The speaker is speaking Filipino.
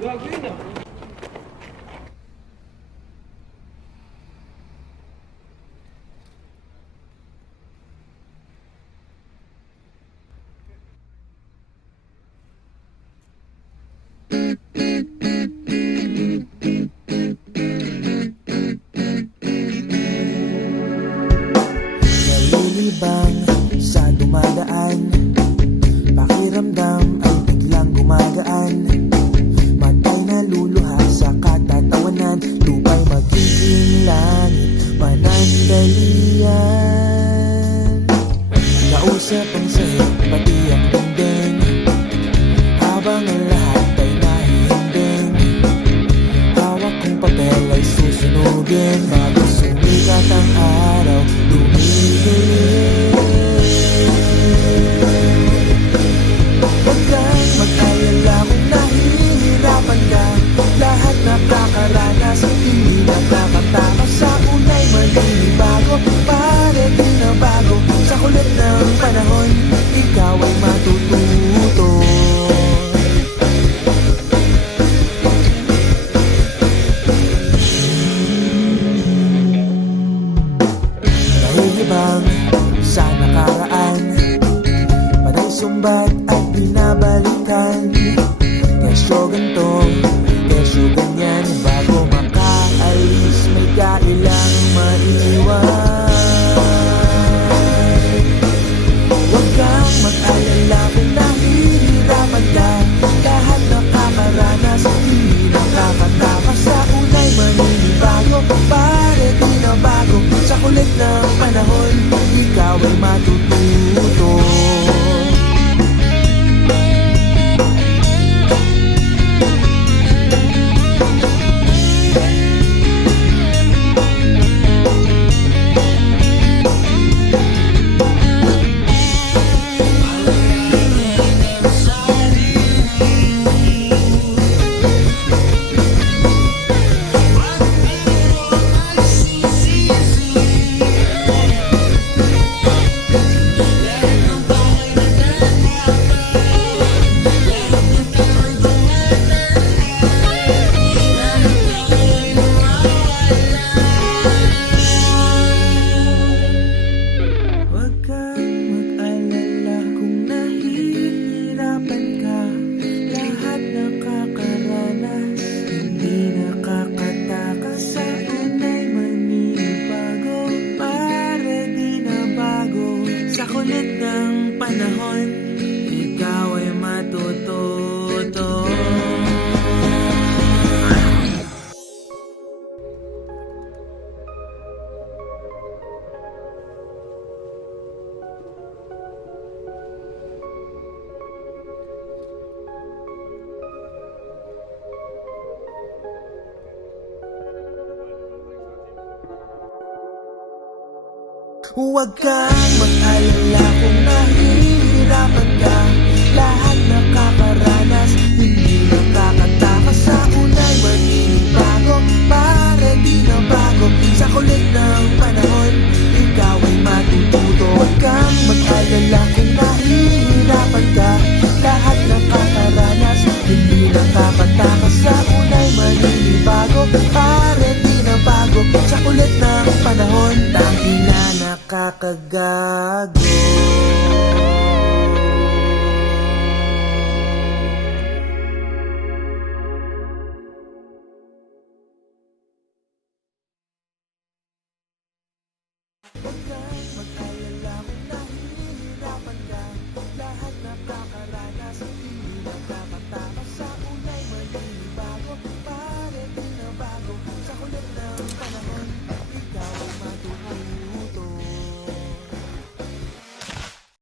Gago yun ah. Nalilibang sa dumadaan, pakiramdam ay biglang gumagaan. Matay na luluha sa katatawanan, lupa'y magiging langit panandalian. Nausap ang sahig, pati ang dingding, habang ang lahat ay nahihimbing. Hawak kong papel ay susunugin, bago sumikat ang araw, lumilim. Huwag kang mag-alala kung nahihirapan ka, lahat nakakaranas, hindi nakakatakas. Sa unay maninibago, pare di na bago. Sa kulit ng panahon, ikaw ay matututo. Nahihibang sa nakaraan, panay sumbat at binabalikan. Kesyo ganto, kesyo ganyan, bago makaalis may kailang maiwan. Huwag kang mag-alala kung nahihirapan ka, lahat nakakaranas, hindi nakakatakas. Sa unay maninibago, pare di na bago. Sa kulit ng panahon, ikaw ay matututo. Huwag kang mag-alala kung nahihirapan ka, lahat nakakaranas, hindi nakakatakas. Sa unay maninibago, pare di na bago. Sa kulit ng panahon, ikaw ay matututo. Huwag kang mag-alala kung nahihirapan ka, lahat nakakaranas, hindi nakakatakas. Sa unay maninibago, pare di na bago. Sa kulit ng panahon, ikaw ay matututo. Huwag kang mag-alala kung nahihirapan ka, lahat nakakaranas, hindi nakakatakas. Sa unay maninibago, pare di na bago. Sa kulit ng panahon, tangina nakakagago. Huwag kang